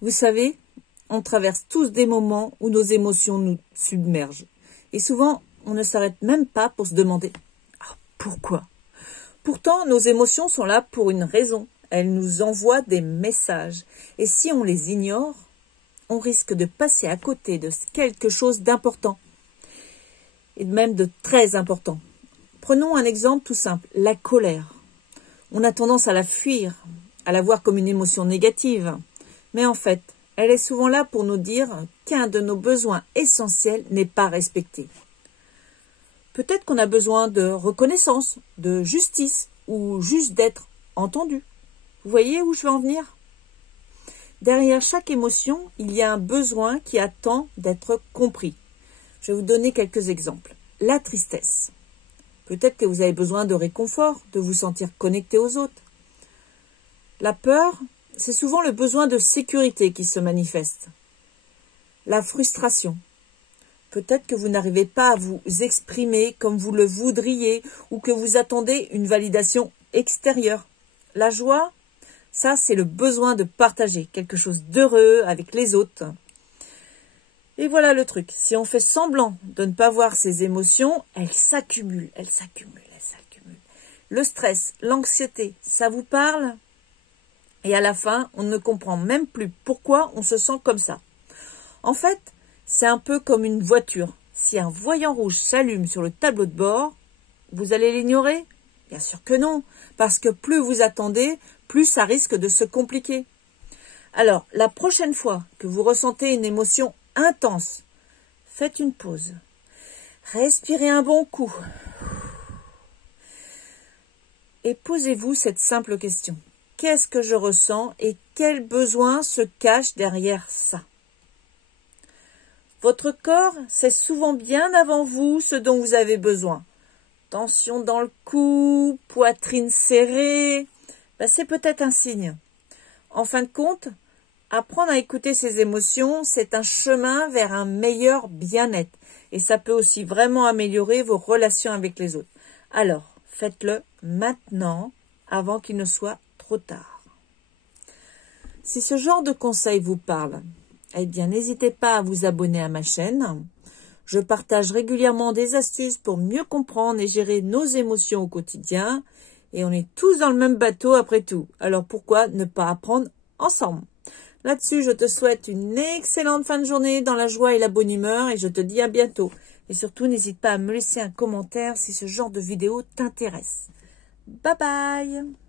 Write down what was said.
Vous savez, on traverse tous des moments où nos émotions nous submergent. Et souvent, on ne s'arrête même pas pour se demander « Ah, pourquoi ?» Pourtant, nos émotions sont là pour une raison. Elles nous envoient des messages. Et si on les ignore, on risque de passer à côté de quelque chose d'important. Et même de très important. Prenons un exemple tout simple, la colère. On a tendance à la fuir, à la voir comme une émotion négative. Mais en fait, elle est souvent là pour nous dire qu'un de nos besoins essentiels n'est pas respecté. Peut-être qu'on a besoin de reconnaissance, de justice ou juste d'être entendu. Vous voyez où je veux en venir? Derrière chaque émotion, il y a un besoin qui attend d'être compris. Je vais vous donner quelques exemples. La tristesse. Peut-être que vous avez besoin de réconfort, de vous sentir connecté aux autres. La peur, c'est souvent le besoin de sécurité qui se manifeste. La frustration. Peut-être que vous n'arrivez pas à vous exprimer comme vous le voudriez ou que vous attendez une validation extérieure. La joie, ça c'est le besoin de partager quelque chose d'heureux avec les autres. Et voilà le truc, si on fait semblant de ne pas voir ces émotions, elles s'accumulent, elles s'accumulent, elles s'accumulent. Le stress, l'anxiété, ça vous parle? Et à la fin, on ne comprend même plus pourquoi on se sent comme ça. En fait, c'est un peu comme une voiture. Si un voyant rouge s'allume sur le tableau de bord, vous allez l'ignorer? Bien sûr que non, parce que plus vous attendez, plus ça risque de se compliquer. Alors, la prochaine fois que vous ressentez une émotion intense, faites une pause. Respirez un bon coup. Et posez-vous cette simple question. Qu'est-ce que je ressens et quel besoin se cache derrière ça? Votre corps sait souvent bien avant vous ce dont vous avez besoin. Tension dans le cou, poitrine serrée, c'est peut-être un signe. En fin de compte, apprendre à écouter ses émotions, c'est un chemin vers un meilleur bien-être. Et ça peut aussi vraiment améliorer vos relations avec les autres. Alors, faites-le maintenant, avant qu'il ne soit trop tard. Si ce genre de conseil vous parle, eh bien, n'hésitez pas à vous abonner à ma chaîne. Je partage régulièrement des astuces pour mieux comprendre et gérer nos émotions au quotidien. Et on est tous dans le même bateau après tout. Alors pourquoi ne pas apprendre ensemble? Là-dessus, je te souhaite une excellente fin de journée dans la joie et la bonne humeur. Et je te dis à bientôt. Et surtout, n'hésite pas à me laisser un commentaire si ce genre de vidéo t'intéresse. Bye bye!